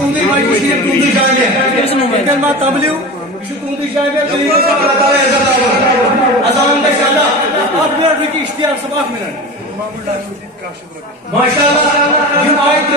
तुंदी मजलिस ये तुंदी जामिया इनका मा तबलीग ये तुंदी जामिया तो ये अल्लाह ताला अज़ान का शादा 8 मिनट रुकी इश्तियार सब 8 मिनट माशाअल्लाह ये आयत